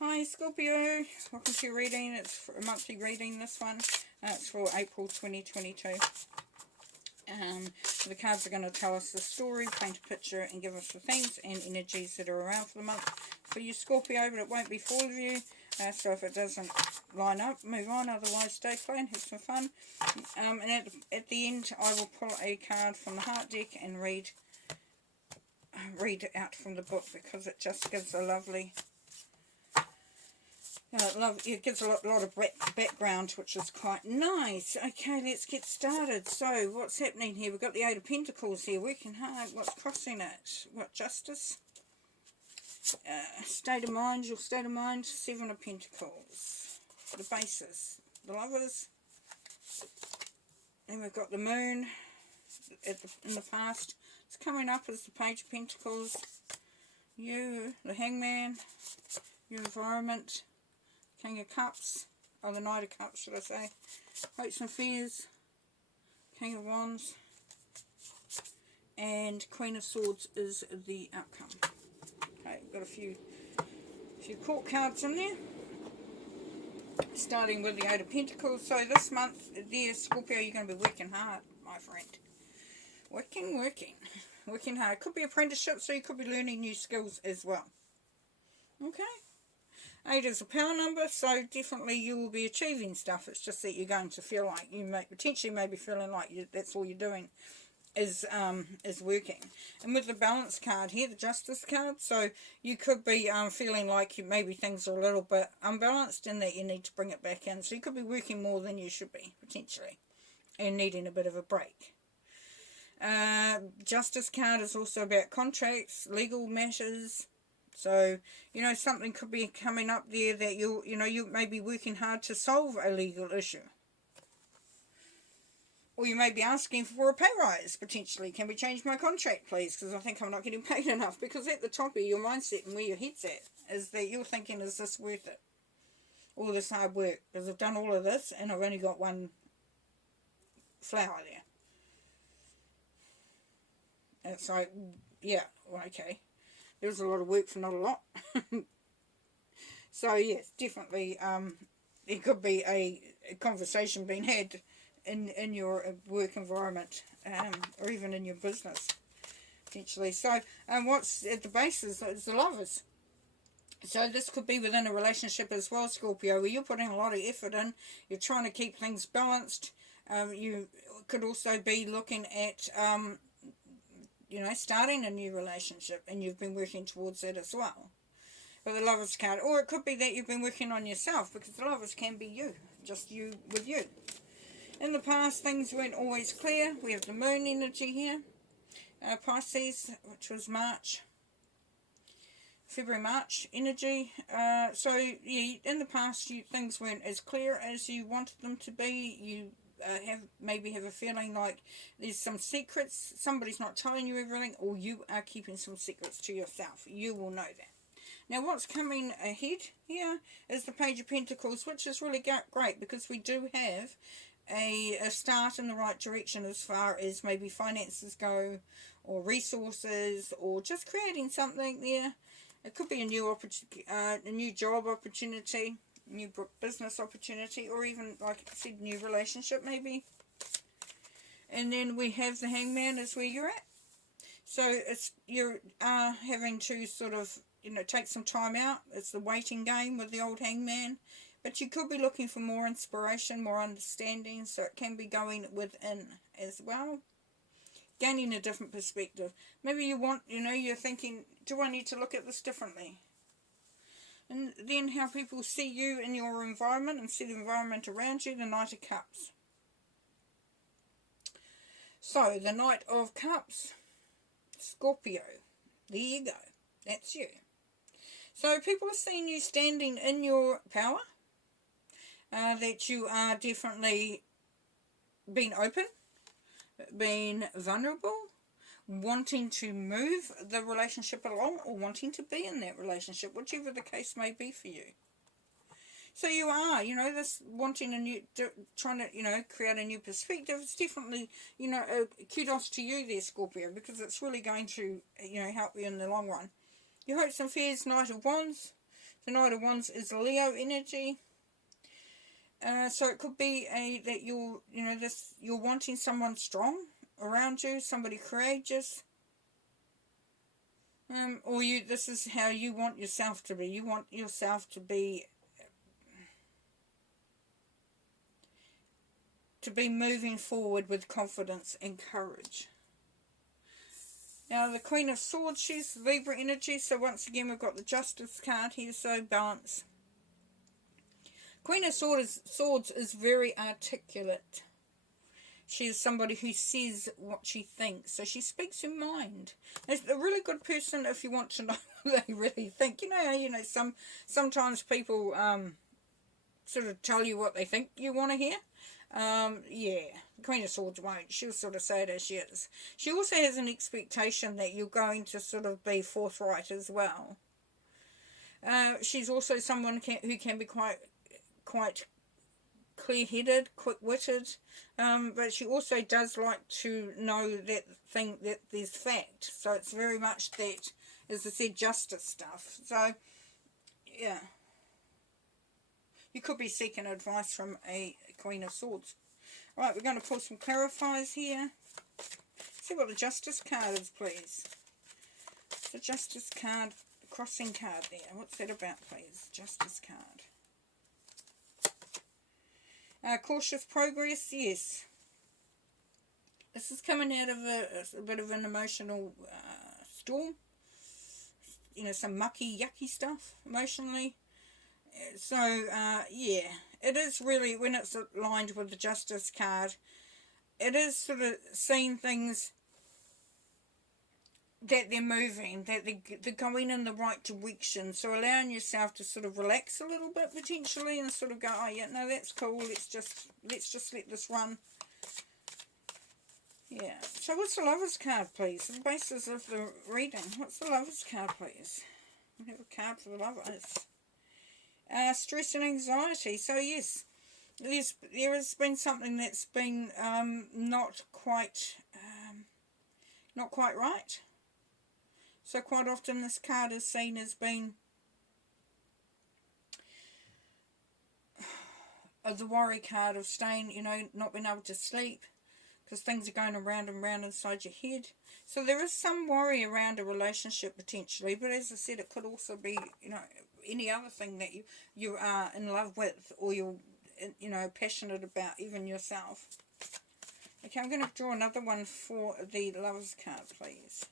Hi Scorpio, welcome to your reading. It's for a monthly reading, this one. It's for April 2022. The cards are going to tell us the story, paint a picture and give us the themes and energies that are around for the month for you Scorpio, but it won't be for all of you. So if it doesn't line up, move on, otherwise stay playing, have some fun. And at the end I will pull a card from the heart deck and read out from the book, because it just gives a lovely... it gives a lot of background, which is quite nice. Okay, let's get started. So, what's happening here? We've got the Eight of Pentacles here, working hard. What's crossing it? What, justice? State of mind, your state of mind. Seven of Pentacles. The bases. The lovers. And we've got the moon in the past. It's coming up as the Page of Pentacles. You, the Hangman. Your environment. King of Cups, or the Knight of Cups, should I say. Hopes and Fears, King of Wands, and Queen of Swords is the outcome. Okay, we've got a few court cards in there. Starting with the Eight of Pentacles. So this month, dear Scorpio, you're going to be working hard, my friend. Working hard. Could be apprenticeship, so you could be learning new skills as well. Okay. 8 is a power number, so definitely you will be achieving stuff. It's just that you're going to feel like you may potentially be feeling like that's all you're doing is working. And with the balance card here, the justice card, so you could be feeling like maybe things are a little bit unbalanced and that you need to bring it back in. So you could be working more than you should be, potentially, and needing a bit of a break. Justice card is also about contracts, legal matters. So, something could be coming up there that you may be working hard to solve a legal issue. Or you may be asking for a pay rise, potentially. Can we change my contract, please? Because I think I'm not getting paid enough. Because at the top of your mindset and where your head's at is that you're thinking, is this worth it? All this hard work. Because I've done all of this and I've only got one flower there. It's like, yeah, well, okay. There's a lot of work for not a lot. So yes, definitely there could be a conversation being had in your work environment, or even in your business potentially. So what's at the base is the lovers. So this could be within a relationship as well, Scorpio, where you're putting a lot of effort in. You're trying to keep things balanced. You could also be looking at starting a new relationship, and you've been working towards that as well. But the Lovers card, or it could be that you've been working on yourself, because the Lovers can be you, just you with you. In the past, things weren't always clear. We have the Moon energy here, Pisces, which was February-March energy. So yeah, in the past, things weren't as clear as you wanted them to be. You maybe have a feeling like there's some secrets, somebody's not telling you everything, or you are keeping some secrets to yourself. You will know that. Now what's coming ahead here is the Page of Pentacles, which is really great, because we do have a start in the right direction as far as maybe finances go, or resources, or just creating something there. It could be a new job opportunity, new business opportunity, or even, like I said, new relationship maybe. And then we have the Hangman is where you're at. So you're having to sort of take some time out. It's the waiting game with the old Hangman, but you could be looking for more inspiration, more understanding. So it can be going within as well, gaining a different perspective. Maybe you want, you're thinking, do I need to look at this differently? And then how people see you in your environment and see the environment around you, the Knight of Cups. So, the Knight of Cups, Scorpio, there you go, that's you. So, people are seeing you standing in your power, that you are definitely being open, being vulnerable, wanting to move the relationship along, or wanting to be in that relationship, whichever the case may be for you. So you are, this wanting a new, trying to, create a new perspective. It's definitely, kudos to you there, Scorpio, because it's really going to, help you in the long run. Your hopes and fears, Knight of Wands. The Knight of Wands is Leo energy. So it could be that you're wanting someone strong around you, somebody courageous. Or this is how you want yourself to be. You want yourself to be moving forward with confidence and courage. Now the Queen of Swords, she's Libra energy, so once again we've got the Justice card here, so balance. Queen of Swords is very articulate. She is somebody who says what she thinks, so she speaks her mind. It's a really good person if you want to know what they really think. Sometimes people sort of tell you what they think you want to hear. Yeah, the Queen of Swords won't. She'll sort of say it as she is. She also has an expectation that you're going to sort of be forthright as well. She's also someone who can be quite clear-headed, quick-witted, but she also does like to know that there's fact. So it's very much that, as I said, justice stuff. So, yeah. You could be seeking advice from a Queen of Swords. Right, we're going to pull some clarifiers here. See what the Justice card is, please. The Justice card, the crossing card there. What's that about, please? Justice card. Cautious progress, yes. This is coming out of a bit of an emotional storm. Some mucky, yucky stuff emotionally. So, yeah, it is really, when it's aligned with the Justice card, it is sort of seeing things that they're moving, that they're going in the right direction. So allowing yourself to sort of relax a little bit potentially and sort of go, oh yeah, no, that's cool, let's just let this run. Yeah. So what's the Lover's card, please? The basis of the reading. What's the Lover's card, please? We have a card for the Lovers. Stress and anxiety. So yes, there has been something that's been not quite right. So quite often this card is seen as being the worry card of staying, not being able to sleep because things are going around and round inside your head. So there is some worry around a relationship potentially, but as I said, it could also be, any other thing that you are in love with or you're, passionate about, even yourself. Okay, I'm going to draw another one for the Lover's card, please.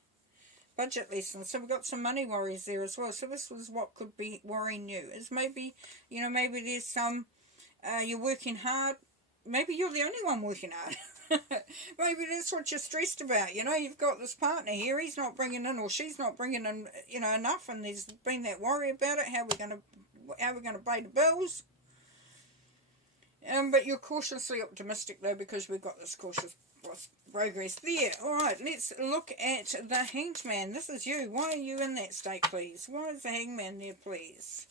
Budget lessons. So we've got some money worries there as well. So this was what could be worrying you. Is maybe, maybe there's some, you're working hard. Maybe you're the only one working hard. Maybe that's what you're stressed about. You've got this partner here. He's not bringing in, or she's not bringing in, enough. And there's been that worry about it. How we're going to pay the bills. But you're cautiously optimistic though, because we've got this cautious progress there. Alright, let's look at the Hanged Man. This is you. Why are you in that state, please? Why is the Hangman there, please?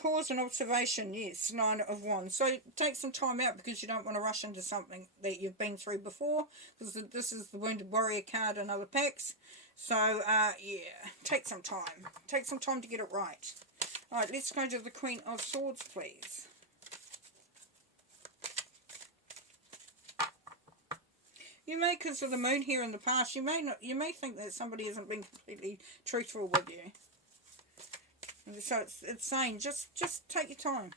Pause and observation, yes. 9 of Wands. So take some time out because you don't want to rush into something that you've been through before. Because this is the Wounded Warrior card in other packs. So, yeah, take some time. Take some time to get it right. Alright, let's go to the Queen of Swords, please. You may, because of the moon here in the past, you may think that somebody hasn't been completely truthful with you. So it's saying just take your time,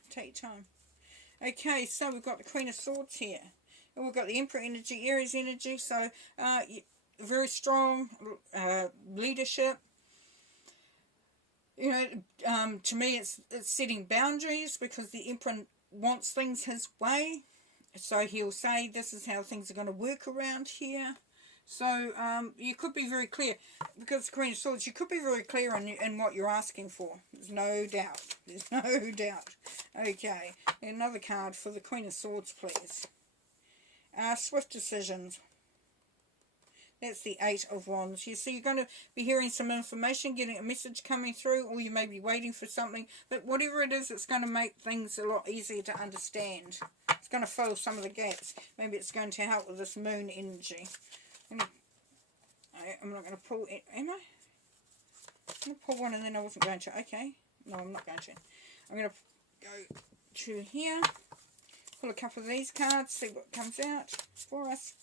Okay, so we've got the Queen of Swords here, and we've got the Emperor energy, Aries energy. So very strong leadership. To me, it's setting boundaries because the Emperor wants things his way. So he'll say, this is how things are going to work around here. So you could be very clear. Because the Queen of Swords, you could be very clear in what you're asking for. There's no doubt. There's no doubt. Okay. Another card for the Queen of Swords, please. Swift decisions. That's the 8 of Wands. So you're going to be hearing some information, getting a message coming through, or you may be waiting for something. But whatever it is, it's going to make things a lot easier to understand. It's going to fill some of the gaps. Maybe it's going to help with this moon energy. I'm not going to pull it, am I? I'm going to pull one and then I wasn't going to. Okay. No, I'm not going to. I'm going to go to here, pull a couple of these cards, see what comes out for us.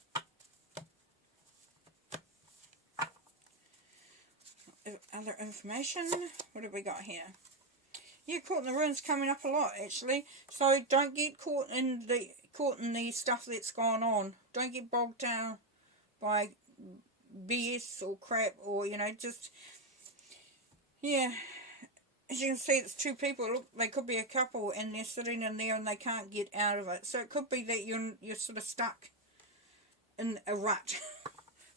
Other information. What have we got here? Yeah, caught in the ruins coming up a lot, actually. So don't get caught in the stuff that's gone on. Don't get bogged down by BS or crap, or, you know, just, yeah. As you can see, it's two people. Look, they could be a couple, and they're sitting in there and they can't get out of it. So it could be that you're sort of stuck in a rut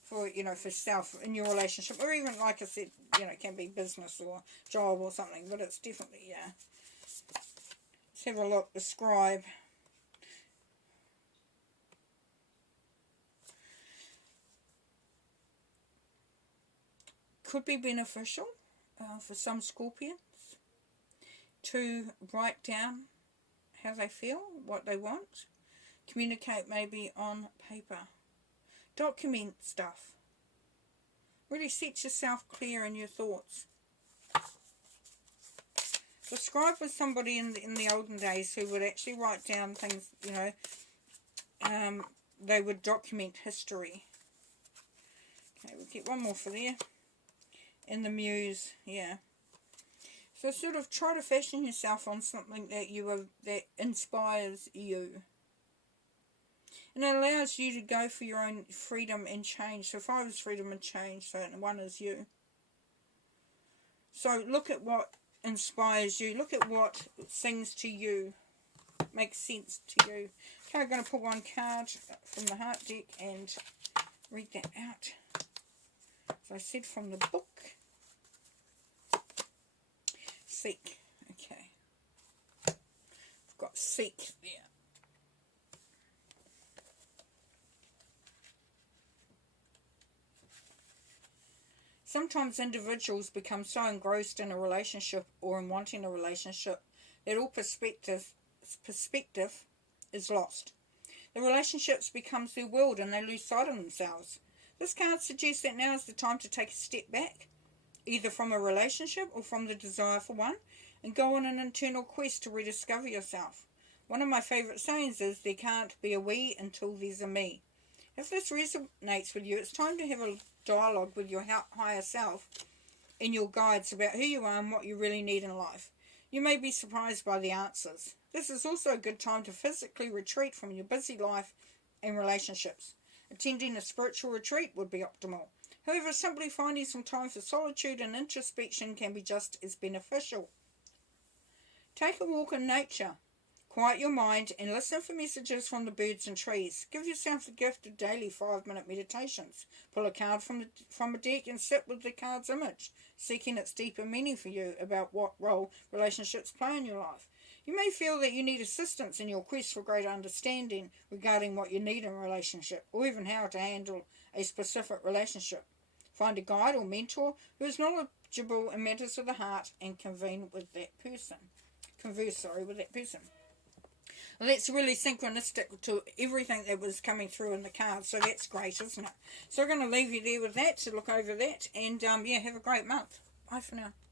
for, you know, for self in your relationship, or even, like I said, you know, it can be business or job or something, but it's definitely, yeah. Let's have a look. The scribe. Could be beneficial for some Scorpions to write down how they feel, what they want, communicate maybe on paper, document stuff, really set yourself clear in your thoughts. The scribe was somebody in the olden days who would actually write down things, you know, they would document history. Okay, we'll get one more for there. And the muse, yeah. So sort of try to fashion yourself on something that inspires you. And it allows you to go for your own freedom and change. So 5 is freedom and change, so 1 is you. So look at what inspires you. Look at what sings to you. Makes sense to you. Okay, I'm going to pull one card from the heart deck and read that out. As I said, from the book. Seek. Okay. I've got seek there. Sometimes individuals become so engrossed in a relationship or in wanting a relationship that all perspective is lost. The relationships becomes their world and they lose sight of themselves. This card suggests that now is the time to take a step back, either from a relationship or from the desire for one, and go on an internal quest to rediscover yourself. One of my favourite sayings is, there can't be a we until there's a me. If this resonates with you, it's time to have a dialogue with your higher self and your guides about who you are and what you really need in life. You may be surprised by the answers. This is also a good time to physically retreat from your busy life and relationships. Attending a spiritual retreat would be optimal. However, simply finding some time for solitude and introspection can be just as beneficial. Take a walk in nature. Quiet your mind and listen for messages from the birds and trees. Give yourself the gift of daily 5-minute meditations. Pull a card from a deck and sit with the card's image, seeking its deeper meaning for you about what role relationships play in your life. You may feel that you need assistance in your quest for greater understanding regarding what you need in a relationship, or even how to handle a specific relationship. Find a guide or mentor who is knowledgeable in matters of the heart and converse with that person. Well, that's really synchronistic to everything that was coming through in the cards, so that's great, isn't it? So I'm going to leave you there with that, to look over that, and yeah, have a great month. Bye for now.